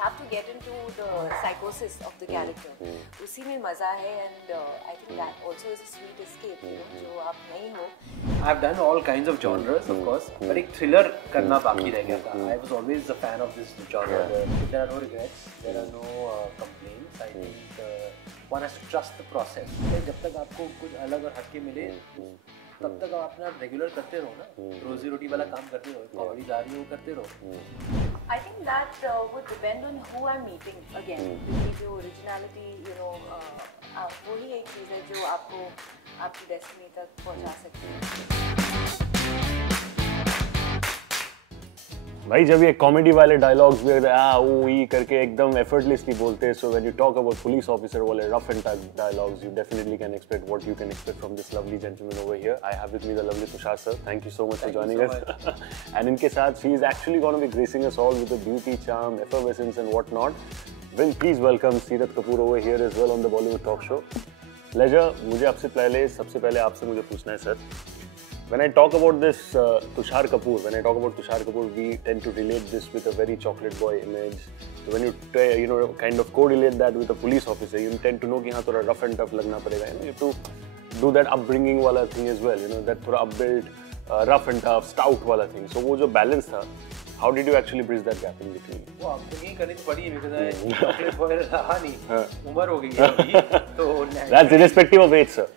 have to get into the psychosis of the character. उसी में मजा है, and I think that also is a sweet escape, you know, जो आप नहीं हो. I've done all kinds of genres, of course, but एक thriller करना बाकी रह गया था. I was always a fan of this genre. There are no regrets, there are no complaints. I think one has to trust the process. जब तक आपको कुछ अलग और हटके मिले, तब तक आप अपना रेगुलर करते रहो ना, रोजी रोटी वाला काम करते रहो, कॉमेडी जा रही हो करते रहो. I think that would depend on who I'm meeting again. क्योंकि जो originality, you know, वही एक चीज़ है जो आपको आपकी डेस्टिनी तक पहुंचा सकती है. भाई जब ये कॉमेडी वाले डायलॉग्स भी ओ ई करके एकदम एफर्टलेसली बोलते हैं, so when you talk about police officer वाले rough and tough dialogues, you definitely can expect what you can expect from this lovely gentleman over here. I have with me the lovely Tushar sir. Thank you so much for joining us. And इनके साथ she is actually gonna be gracing us all with the beauty, charm, effervescence and what not. Well please welcome Seerat Kapoor over here as well on the Bollywood talk show. Pleasure. मुझे सबसे पहले आपसे मुझे पूछना है sir, when I talk about this Tusshar Kapoor, we tend to relate this with a very chocolate boy image. So when you kind of correlate that with a police officer, you tend to know कि हाँ थोड़ा rough and tough लगना पड़ेगा. You have to do that upbringing वाला thing as well. You know that थोड़ा upbuilt, rough and tough, stout वाला thing. So वो जो balance था, how did you actually bridge that gap in between? वो upbringing करनी तो पड़ी है because chocolate boy रहा नहीं, उम्र हो गई है अभी तो. That's irrespective of age, sir.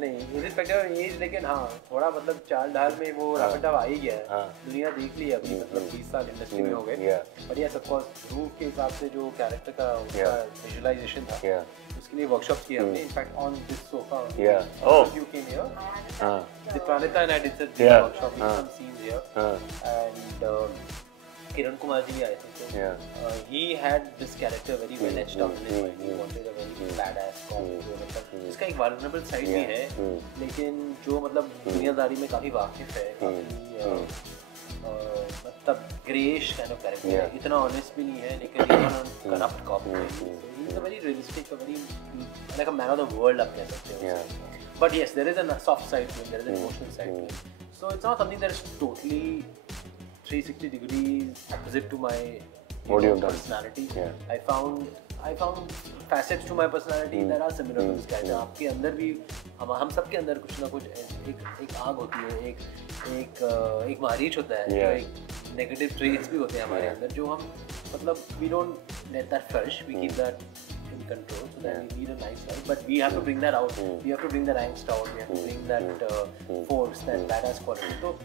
नहीं, irrespective of age, लेकिन हाँ थोड़ा मतलब चाल ढाल में वो रफटफ आ ही गया है. दुनिया देख ली अभी, मतलब 20 साल इंडस्ट्री में हो गए. पर यस ऑफ कोर्स रूप के हिसाब से जो कैरेक्टर का उसका विजुअलाइजेशन था, उसके लिए वर्कशॉप किया हमने. In fact on this sofa you came here, Dipranita and I did the workshop in some scenes here, and Kiran Kumar ji आए थे. So he had this character very well etched out in his mind. He wanted a very badass cop जो मतलब इसका एक vulnerable side भी है, लेकिन जो मतलब दुनियादारी में काफी वाकिफ है, काफी मतलब ग्रेइश काइंड ऑफ कैरेक्टर है. इतना ऑनेस्ट भी नहीं है, लेकिन इतना करप्ट कॉप है. He is a very realistic, a very like a man of the world आप कह सकते हो. But yes, there is a soft side to him, there is an emotional side to him. So it's not something that is totally 360 degrees opposite to my personality. I found facets to my personality that are similar to this character. आपके अंदर भी हम सब के अंदर कुछ ना कुछ एक आग होती है, एक मारीच होता है, जो एक नेगेटिव ट्रेट्स भी होते हैं हमारे अंदर, जो हम मतलब we don't let that flourish, we keep that in control so that we lead a nice life, but we have to bring that out. We have to bring that angst out, we have to bring that force, that badass quality. So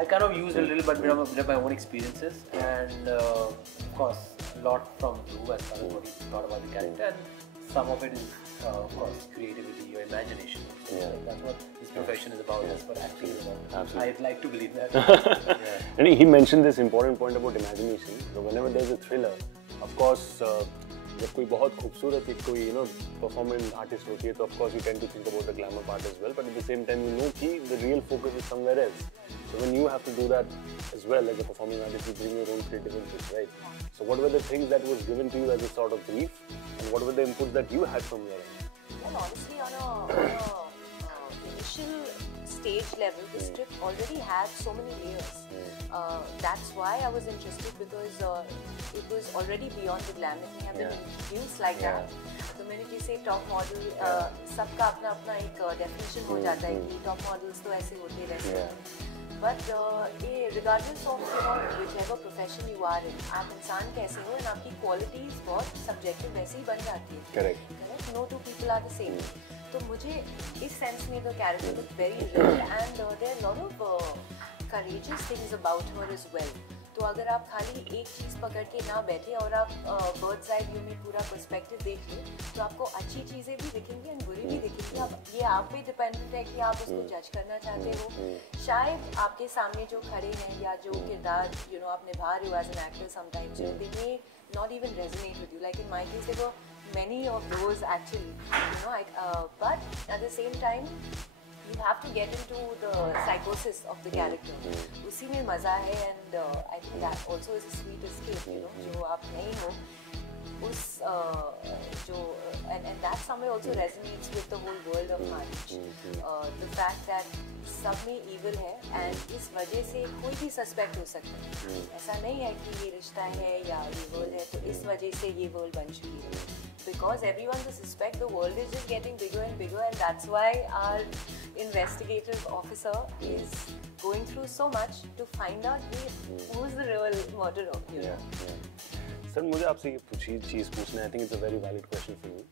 I kind of use a little bit of my own experiences, and of course a lot from Dhruv as far as what he thought about the character, and some of it is of course creativity or imagination. So like that's what this profession is about, that's what acting is about. Absolutely. I'd like to believe that. And he mentioned this important point about imagination. So whenever there's a thriller, of course जब कोई बहुत खूबसूरत एक कोई performance artist होती है, तो of course you tend to think about the glamour part as well, but at the same time you know कि the real focus is somewhere else. So when you have to do that as well as a performing artist, you bring your own creative inputs, right? So what were the things that was given to you as a sort of brief, and what were the inputs that you had from your end? Well, honestly, on a initial stage level, the script already had so many layers. That's why I was interested, because it was already beyond the glam. It may have been introduced like that. तो मैंने किसी top model सबका अपना अपना एक definition हो जाता है कि टॉप मॉडल्स तो ऐसे होते रहते हैं. बट ये regardless of whichever profession you are in, आप इंसान कैसे हो, and आपकी क्वालिटीज बहुत सब्जेक्टिव वैसे ही बन जाती है. Correct. No two people are the same. तो मुझे इस सेंस में the character was very real, and there are a lot of courageous things about her as well. तो अगर आप खाली एक चीज़ पकड़ के ना बैठे और आप बर्ड्स आई व्यू में पूरा पर्सपेक्टिव देख लें, तो आपको अच्छी चीज़ें भी दिखेंगी और बुरी भी दिखेंगी. अब ये आप पे डिपेंडेंट है कि आप उसको जज करना चाहते हो. शायद आपके सामने जो खड़े हैं या जो किरदार आप निभा रहे हो as an actor, sometimes they may not even resonate with you. Like in my case there were many of those actually, but at the same time you have to get into the psychosis of the character. उसी में मजा है, and I think that also is a sweet escape, जो आप नहीं हो. उस जो and that somewhere also resonates with the whole world of Maarrich. The fact that सब में evil है and इस वजह से कोई भी suspect हो सकता है. ऐसा नहीं है कि ये रिश्ता है या ये world है तो इस वजह से ये world बन चुकी है. Because everyone to suspect, the world is just getting bigger and bigger, and that's why our investigative officer is going through so much to find out who's the real murderer. Sir, मुझे आपसे ये चीज़ पूछना है. I think it's a very valid question for you.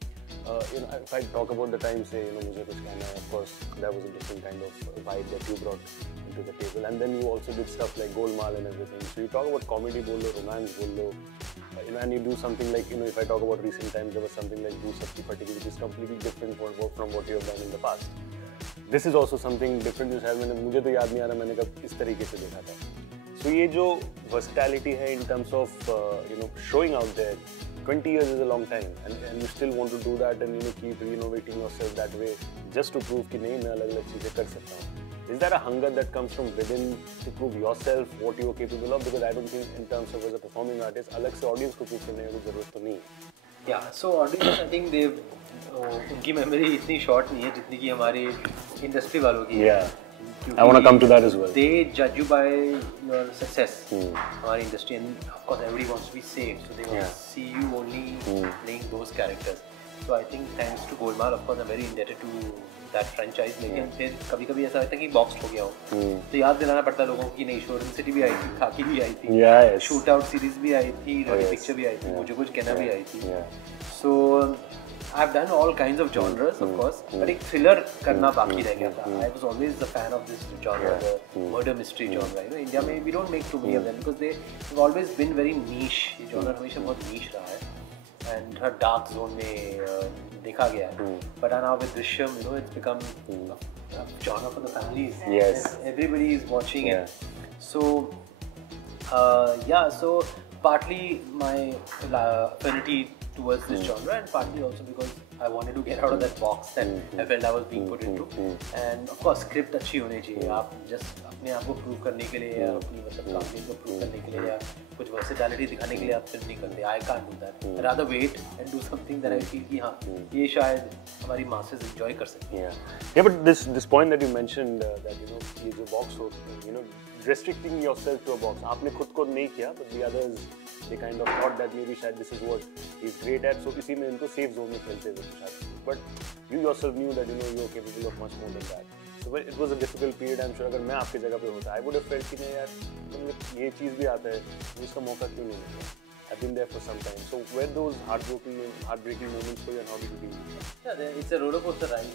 If I talk about the time, say, मुझे कुछ कहना है, of course, there was a different kind of vibe that you brought into the table, and then you also did stuff like Golmaal and everything. So you talk about comedy, bolo, romance, bolo, and you do something like, if I talk about recent times, there was something like Do Sabki Fatigi, which is completely different from what you have done in the past. This is also something different, जो शायद मुझे तो याद नहीं आ रहा मैंने कब इस तरीके से देखा था. So ये जो versatility है in terms of showing out there, 20 years is a long time, and you still want to do that and keep renovating yourself that way just to prove कि नहीं मैं अलग-अलग चीजें कर सकता हूँ. Is there a hunger that comes from within to prove yourself what you are capable of? Because I don't think in terms of as a performing artist, अलग से audience को prove करने की जरूरत तो नहीं है. Yeah, so audience I think they've उनकी memory इतनी short नहीं है जितनी कि हमारी industry वालों की है. Yeah. I want to come to that as well. They judge you by your success. Our industry, and of course, everybody wants to be safe, so they want to see you only playing those characters. So I think thanks to Golmaal, of course, I'm very indebted to that franchise. लेकिन फिर कभी-कभी ऐसा होता है कि boxed हो गया हो, तो याद दिलाना पड़ता है लोगों को कि नहीं, शोरूम सिटी भी आई थी, खाकी भी आई थी, शूट आउट सीरीज भी आई थी, रॉकी पिक्चर भी आई थी, मुझे कुछ कहना भी आई थी. So I've done all kinds of genres, of course, but एक thriller करना बाकी रह गया था. I was always a fan of this genre, the murder mystery genre. India में we don't make too many of them because they've always been very niche. ये genre हमेशा बहुत niche रहा है, and her dark zone में देखा गया है. But now with Drishyam, it's become a genre for the families. Yes. Everybody is watching it. So so partly my affinity towards this genre, and partly also because I wanted to get out of that box that I felt I was being put into. And of course, script अच्छी होनी चाहिए. आप just अपने आप को prove करने के लिए या अपनी काबिलियत को prove करने के लिए या कुछ versatility दिखाने के लिए आप फिल्म नहीं करते. I can't do that. I'd rather wait and do something that I feel कि हाँ ये शायद हमारी masses enjoy कर सकते हैं. Yeah, but this point that you mentioned that ये जो box हो, restricting yourself to a box. आपने खुद को नहीं किया, but the others they kind of thought that maybe शायद this is what he's great at, so इसी में इनको safe zone में खेलते हुए शायद. But you yourself knew that you are capable of much more than that. So it was a difficult period. I'm sure अगर मैं आपकी जगह पे होता, I would have felt कि नहीं यार मुझे ये चीज़ भी आता है, इसका मौका क्यों नहीं मिला? I've been there for some time. So were those heartbreaking moments for you, and how did you deal with that? Yeah, it's a roller coaster ride.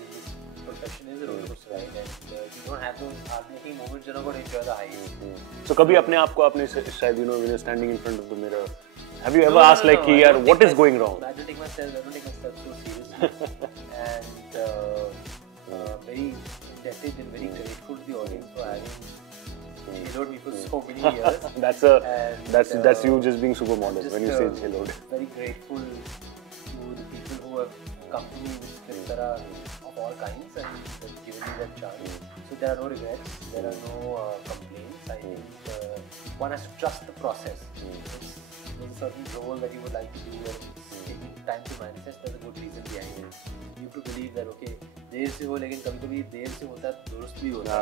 Profession is a roller coaster ride, and you don't have those heartbreaking moments. You're not going to enjoy the highs. So कभी अपने आप को आपने शायद when you're standing in front of the mirror, have you ever asked like कि यार what is going wrong? I don't take myself so seriously, and very indebted and very grateful to the audience for having haloed me for so many years. That's you just being super modest when you say haloed. Very grateful to the people who have come to me with scripts that are of all kinds and given me that chance. So there are no regrets, there are no complaints. I think one has to trust the process. There's a certain role that you would like to do and it's taking time to manifest. There's a good reason behind it. You have to believe that okay, देर से हो लेकिन कभी-कभी देर से होता है दुरुस्त भी होता है.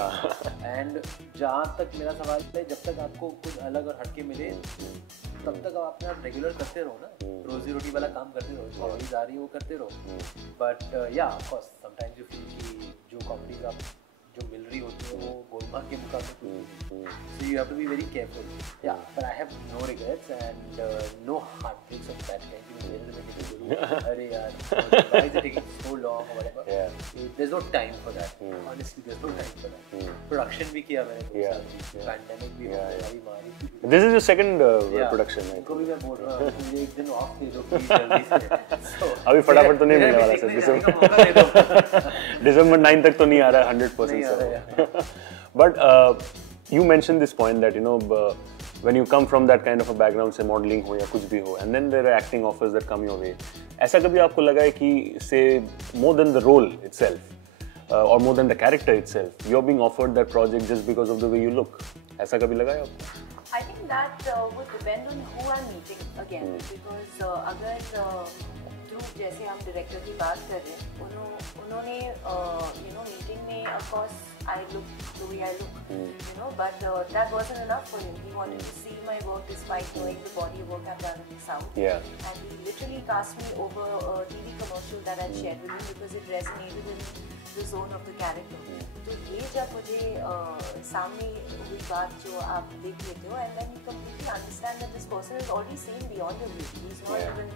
And जहाँ तक मेरा सवाल है, जब तक आपको कुछ अलग और हटके मिले तब तक आप अपना रेगुलर करते रहो ना, रोजी रोटी वाला काम करते रहो, कॉमेडीज आ रही है वो करते रहो. But yeah, of course, sometimes you feel कि जो कॉमेडीज आप जो मिल रही होती है वो गोलमाल के मुकाबले. So you have to be very careful. Yeah, but I have no regrets and no heartbreaks of that kind. अरे यार, why is it taking so long or whatever? There's no time for that. Honestly, there's no time for that. Production भी किया मैंने, pandemic भी हो गया, अभी Maarrich. This is your second production. उनको भी मैं बोल रहा हूँ, मुझे एक दिन ऑफ दे दो प्लीज जल्दी से. अभी फटाफट तो नहीं मिलने वाला सर. December 9 तक तो नहीं आ रहा है 100%. But you mentioned this point that when you come from that kind of a background, say modeling हो या कुछ भी हो, and then there are acting offers that come your way. ऐसा कभी आपको लगा है कि say more than the role itself or more than the character itself, you're being offered that project just because of the way you look? ऐसा कभी लगा है आपको? I think that would depend on who I'm meeting again, because अगर ध्रुव जैसे हम director की बात कर रहे हैं, उन्होंने मीटिंग में of course I look the way I look, but that wasn't enough for him. He wanted to see my work despite knowing the body work I've done in the South. Yeah. And he literally cast me over a TV commercial that I shared with him because it resonated in the zone of the character. तो ये जब मुझे सामने हुई बात जो आप देख लेते हो, and then you completely understand that this person is already seen beyond your beauty. He's not even.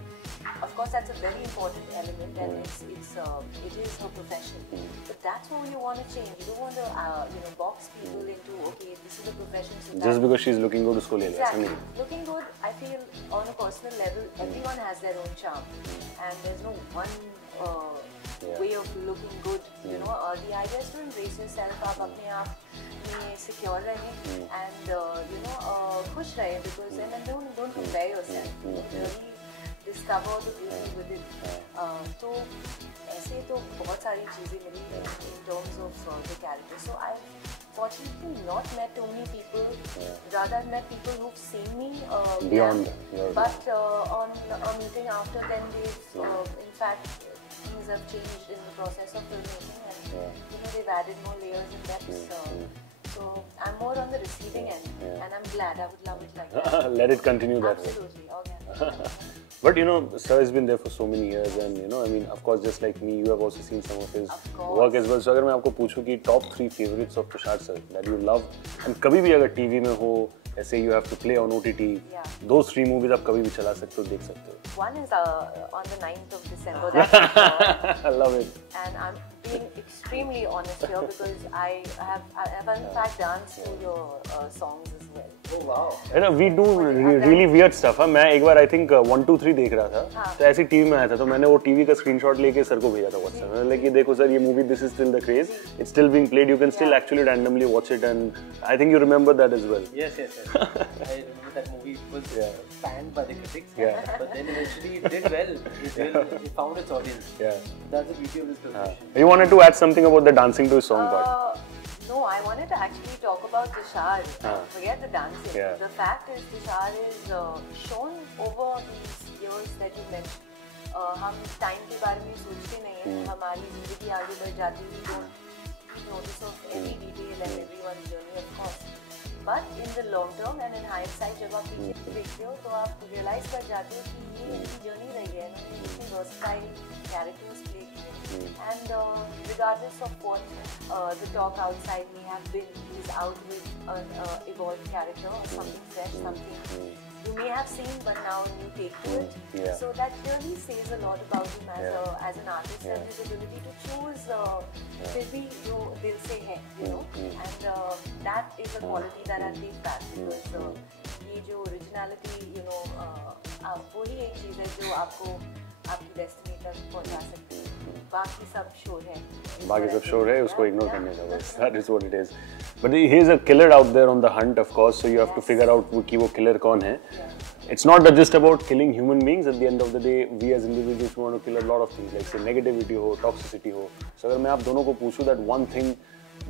Of course, that's a very important element, and it is her profession. But that's what you want to change. You don't want to box people into, okay, this is a profession. So just because she's looking good, usko le le. Exactly. Looking good, I feel on a personal level, everyone has their own charm, and there's no one way of looking good. The idea is to embrace yourself. आप अपने आप में secure रहे and खुश रहे, because and don't compare yourself. Really discover the beauty within. तो ऐसे तो बहुत सारी चीजें मिली in terms of the character. So I've fortunately not met too many people. Rather, I've met people who've seen me beyond. But on a meeting after 10 days, in fact, things have changed in the process of filmmaking, and they've added more layers and depths. So I'm more on the receiving end, and I'm glad. I would love it like that. Let it continue that way. Absolutely, organic. But Sir has been there for so many years, and I mean, of course, just like me, you have also seen some of his work as well. So अगर मैं आपको पूछूं कि top 3 favorites of Tusshar sir that you love, and कभी भी अगर TV में हो, ऐसे you have to play on OTT, those 3 movies आप कभी भी चला सकते हो, देख सकते हो. One is on the 9th of December. That's I love it. And I'm being extremely honest here because I have in fact danced to your songs as well. Oh wow. We do really weird stuff. मैं एक बार I think 1, 2, 3 देख रहा था, तो ऐसी TV में आया था, तो मैंने वो टीवी का स्क्रीनशॉट लेके सर को भेजा था WhatsApp में, like देखो सर ये movie, this is still the craze, it's still being played, you can still actually randomly watch it, and I think you remember that as well. Yes. I remember that movie was panned by the critics, but then eventually it did well. It found its audience. That's the beauty of this profession. You wanted to add something about the dancing to his song part? No, I wanted to actually talk about Tusshar. Forget the dancing. The fact is, Tusshar is shown over these years that you mentioned. हम time के बारे में सोचते नहीं हैं, हमारी ज़िंदगी आगे बढ़ जाती है, we don't take notice of every detail and everyone's journey, of course. But in the long term and in hindsight, जब आप पीछे देखते हो, तो आप realize कर जाते हो कि ये उनकी journey रही है, उन्होंने इतने versatile characters play किए, and regardless of what the talk outside may have been, he's out with an evolved character, something fresh, something you may have seen, but now you take to it. So that really says a lot about him as an artist, and his ability to choose फिर भी जो दिल से है, and that is a quality that I take back, because ये जो originality, वही एक चीज़ है जो आपको आपकी डेस्टिनी तक पहुंचा सकती है. बाकी सब शोर है, उसको इग्नोर करने का बस. That is what it is. But he is a killer out there on the hunt, of course. So you have to figure out कि वो killer कौन है. It's not just about killing human beings. At the end of the day, we as individuals want to kill a lot of things, like say negativity हो, toxicity हो. So अगर मैं आप दोनों को पूछूं that one thing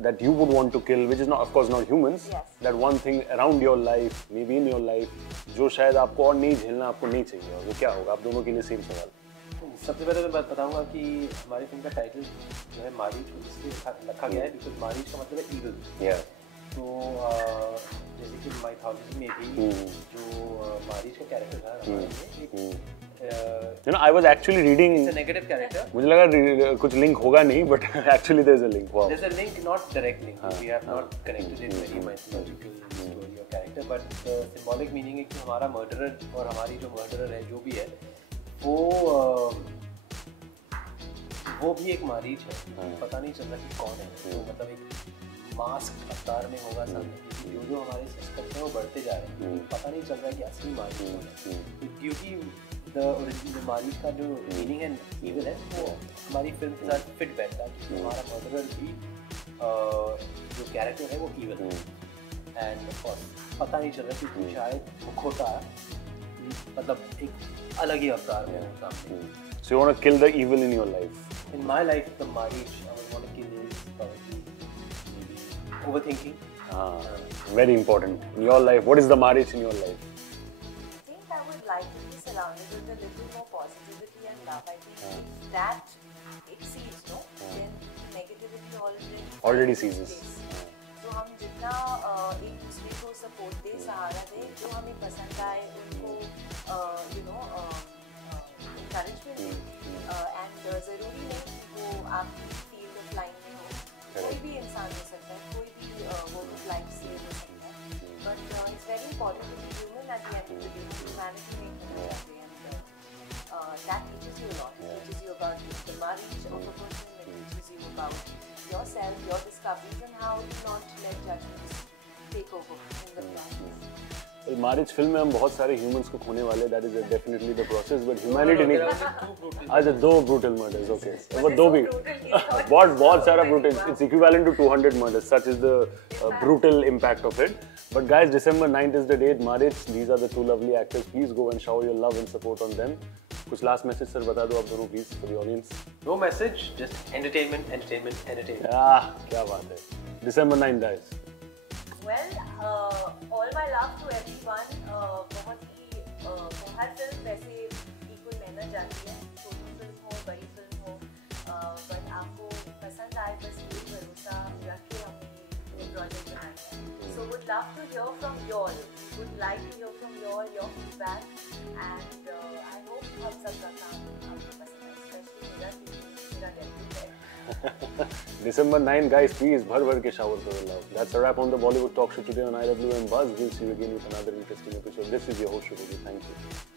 that you would want to kill, which is not, of course, not humans, that one thing around your life, maybe in your life, जो शायद आपको और नहीं झेलना, आपको नहीं चाहिए, और वो क्या होगा? आप दोनों के लिए सेम सवाल. सबसे पहले तो मैं बताऊंगा कि हमारी फिल्म का टाइटल जो है मारीच, इसलिए रखा गया है बिकॉज मारीच का मतलब है ईगल. तो जैसे कि माइथोलॉजी में भी जो मारीच का कैरेक्टर था हमारे में, I was actually reading. It's a negative character. मुझे लगा कुछ लिंक होगा नहीं, but actually there's a link. Wow. There's a link, not direct link. We have not connected it very mythological story or character, but the symbolic meaning है कि हमारा murderer और हमारी जो murderer है, जो भी है, वो भी एक मारीच है. पता नहीं चल रहा कि कौन है. तो मतलब एक मास्क अवतार में होगा सामने, जो हमारे सस्पेक्ट हैं वो बढ़ते जा रहे हैं. पता नहीं चल रहा कि असली मारीच कौन है, क्योंकि ओरिजिनल मारीच का जो मीनिंग है ईविल है, वो हमारी फिल्म के साथ फिट बैठता है. हमारा मर्डरर भी जो कैरेक्टर है वो ईविल है. एंड पता नहीं चल रहा कि शायद मुखौटा मतलब एक अलग ही अवतार में होता है. So you want to kill the evil in your life? In my life, the Maarrich I would want to kill is probably maybe overthinking. Very important. In your life, what is the Maarrich in your life? I think I would like to be surrounded with a little more positivity and love. I think if that exceeds, no, then negativity already ceases. तो हम जितना एक दूसरे को support दे, सहारा दे, जो हमें पसंद आए उनको encouragement दे, and ज़रूरी नहीं कि वो आपकी फील्ड ऑफ लाइन में हो, कोई भी इंसान हो सकता है, कोई भी वर्क ऑफ लाइफ से हो सकता है, but it's very important to be human at the end of the day. Humanity makes the day, and that teaches you a lot. It teaches you about the Maarrich of a person. It teaches you about yourself, your discoveries, and how to not let judgments take over in the process. Well, Maarrich film में हम बहुत सारे humans को खोने वाले, that is definitely the process, but humanity नहीं. अच्छा, 2 brutal murders, okay. वो 2 भी. बहुत सारा brutal. It's equivalent to 200 murders. Such is the brutal impact of it. But guys, December 9th is the date. Maarrich, these are the 2 lovely actors. Please go and shower your love and support on them. कुछ last message sir बता दो आप दोनों please for the audience. No message, just entertainment, entertainment, entertainment. क्या बात है. December 9th guys. Well, all my love to everyone. बहुत ही हर film वैसे equal मेहनत जाती है, छोटी फिल्म हो, बड़ी फिल्म हो, but आपको पसंद आए बस ये भरोसा रख के हमने ये प्रोजेक्ट बनाया है. So would love to hear from you all. Would like to hear from you all your feedback, and I hope हम सब का काम आपको पसंद आए, especially मेरा debut है. December 9th, guys, please भर के shower करो love. That's a wrap on the Bollywood Talk Show today on IWMBuzz. We'll see you again with another interesting episode. This is your host Shubhodhi. Thank you.